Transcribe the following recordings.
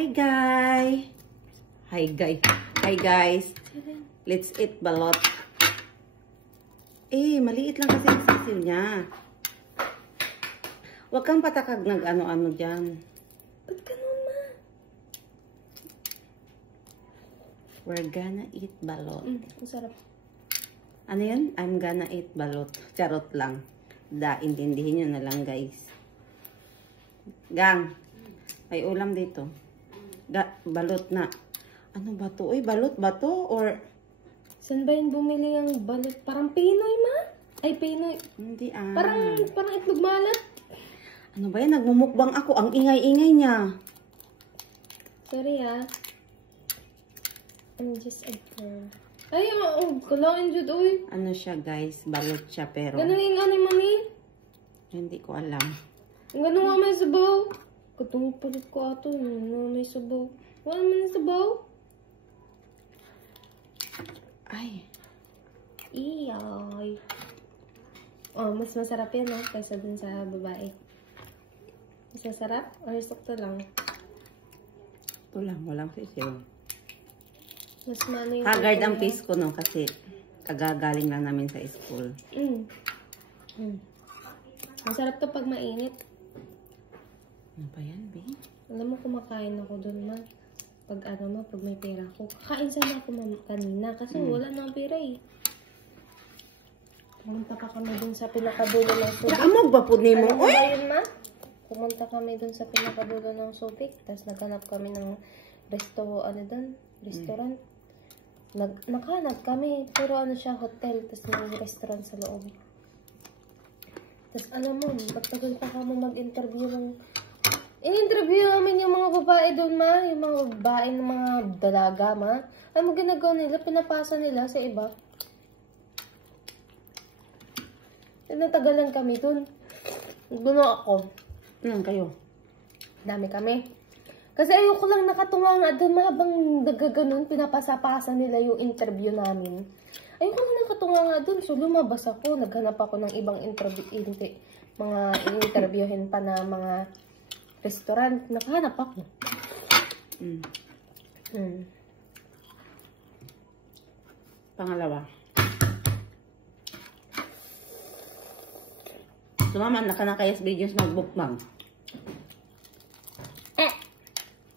Hi guys. Hi guys. Let's eat balot. Maliit lang kasi ang sisiw niya. Huwag kang patakag nag ano-ano dyan. Ba't ganun, ma? We're gonna eat balot. Ang sarap. Ano yun? I'm gonna eat balot. Charot lang. Intindihin nyo na lang guys. Gang. May ulam dito. Balot na. Ano ba to? Uy, balot ba to? Or... Saan ba yung bumili ang balot? Parang Pinoy, ma? Ay, Pinoy. Hindi Parang itlog malat. Ano ba yan? Nagmumukbang ako. Ang ingay-ingay niya. Sorry, ah. I'm just a girl. Ay, kalain dyan, uy. Ano siya, guys? Balot siya, pero... Ganun yung ano, mami? Hindi ko alam. Ganun nga may sabaw. Katong palit ko ato. May sabaw. Wala man yung sabaw. Ay. Iyay. Oh, mas masarap yan, no? Kaysa dun sa babae. Mas masarap? Or sakto lang? Ito lang. Walang sisiw. Mas mano yung... Haggard ang face ko, no? Kasi kagagaling lang namin sa school. Masarap to pag mainit. Ano ba yan, be? Alam mo, kumakain ako dun, ma. Pag pag may pera ako. Kakain sana ako kanina kasi wala nang pera eh. Pumunta pa kami dun sa pinakadulo ng Subic. Naamag ba po ni mo? Ano ba yun, ma? Pumunta kami dun sa pinakadulo ng Subic. Tapos naghanap kami ng restaurant. Naghanap kami. Pero ano siya, hotel. Tapos may restaurant sa loob. Tapos alam mo, pagtagal pa kami mag-interview ng... In-interview namin yung mga babae doon, ma. Yung mga babae ng mga dalaga, ma. Ano ginagawa nila? Pinapasa nila sa iba. Natagalan kami doon. Doon ako. Kayo? Dami kami. Kasi ayoko lang nakatunga nga doon, ma. Habang nagaganon, pinapasa-pasa nila yung interview namin. Ayoko lang nakatunga nga doon. So, lumabas ako. Naghanap ako ng ibang mga interviewin pa na mga restaurant. Nakahanap ako. Pangalawa. Sumama na ka na kaya sa videos mag-bookmang.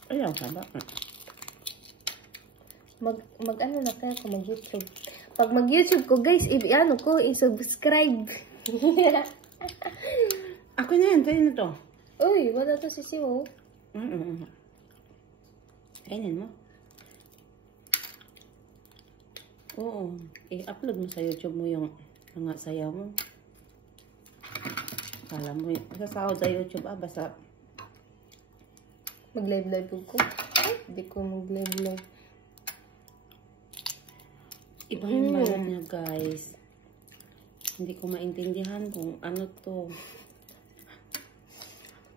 Ayaw ka ba? Mag-ano na kaya ako mag-YouTube. Pag mag-YouTube ko, guys, i-subscribe. Ako na yan. Sa'yo na to. Uy, wala to sisiw. Kainin mo. Oo. I-upload mo sa YouTube mo yung mga sayaw mo. Alam mo, sasahod sa YouTube, basta Mag-live ko. Hindi ko mag-live. Iba yung balot niya, guys. Hindi ko maintindihan kung ano to.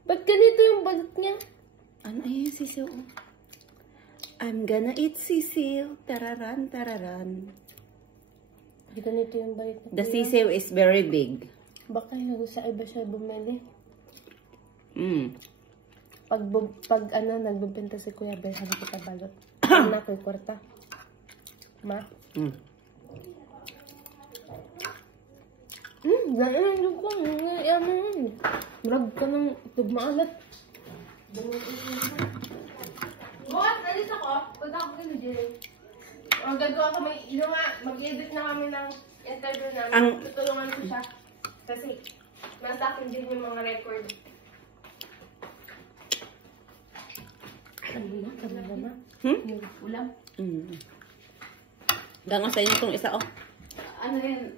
Ba't ganito yung balot niya? Ano yung sisiw? I'm gonna eat sisiw. Tararan. Ba't ganito yung balot niya? The sisiw is very big. Baka sa iba siya bumili. Pag nagbibenta si Kuya Bel, sabi kita balot. Na ko'y kwarta. Ma? Ganyan yung ko. Marag ka ng tugmaalat. Bukas, alis ako. Punta ako kay Jerry. Gagawa ko mag-edit na kami ng interview namin. Tutulungan ko siya. Kasi, nasa akin din yung mga record. Ano na? Yung ulam. Gangan sa inyo itong isa, oh. Ano yun?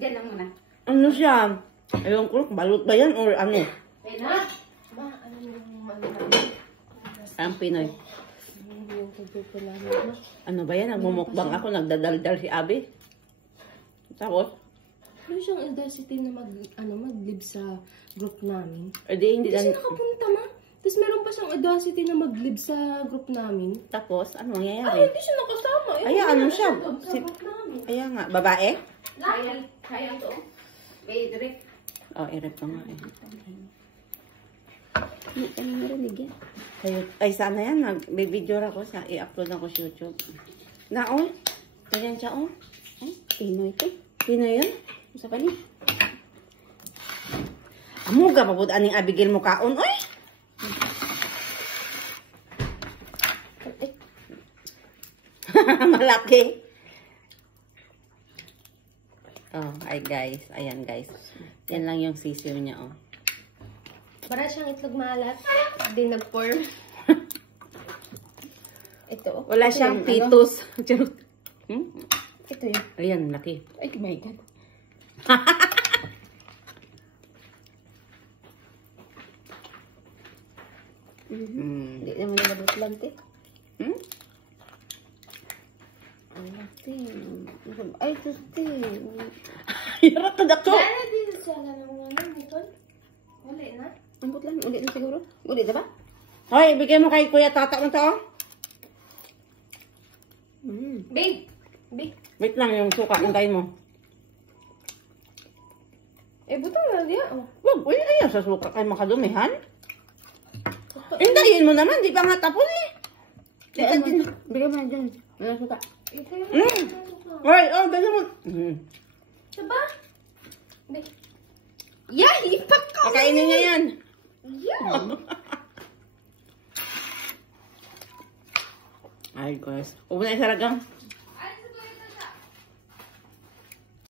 Diyan lang muna. Ano siya? Ewan ko, balot ba yan or ano? Ma, ano yung Ang Pinoy. Ano ba yan? Nagmumukbang ako, nagdadaldal si Abby. Tapos? Ano siyang audacity na mag-live sa group namin? Hindi siya nakapunta, ma. Tapos meron pa siyang audacity na mag-live sa group namin. Tapos, ano mangyayari? Ay, hindi siya nakasama. Ay, ano siya? Sa group namin. Kaya nga, babae? Kaya to. May direct. Oh, i-rep ko nga eh. Hindi ka na marinig yan. Ay, sana yan. Nag-video ako sa i-upload ako sa YouTube. Na, oh. Ganyan siya, oh. Ay, Pinoy ito. Pinoy yun? Sa pa ni? Amo ga pabud aning Abigail mo kaon, oy. Malaki. Oh, ay guys. Ayan guys. Yan lang yung sisiw niya, oh. Para siyang itlog maalat. Di nag-form. Ito, oh. Wala Ito siyang yung fetus. Charot. Ito yun. Ayan, laki. Ay, my God. Hindi naman nalabot lang, te. Hmm? Ay, te. Ay, te. Hirap ka dako. Kaya dito siya na naman Nicole. Wala na. Ambot lang. Ulit na siguro. Ulit na ba? Hoy, bigay mo kay Kuya Tata mo to, oh. Babe! Babe! Wait lang yung suka ng kain mo. Eh, butang na diya. Oh. Wag, uy, ayaw sa suka kay makadumihan. Hintayin mo naman, di ba nga tapos eh. Di ka din. Bigyan mo na dyan. Wala suka. Ito yung Mm. Hoy, oh, dali mo. Diba? Babe. Yeah, ipak ka! Kakainin niya yan. Yeah! Ay, guys. Huwag na isaragang.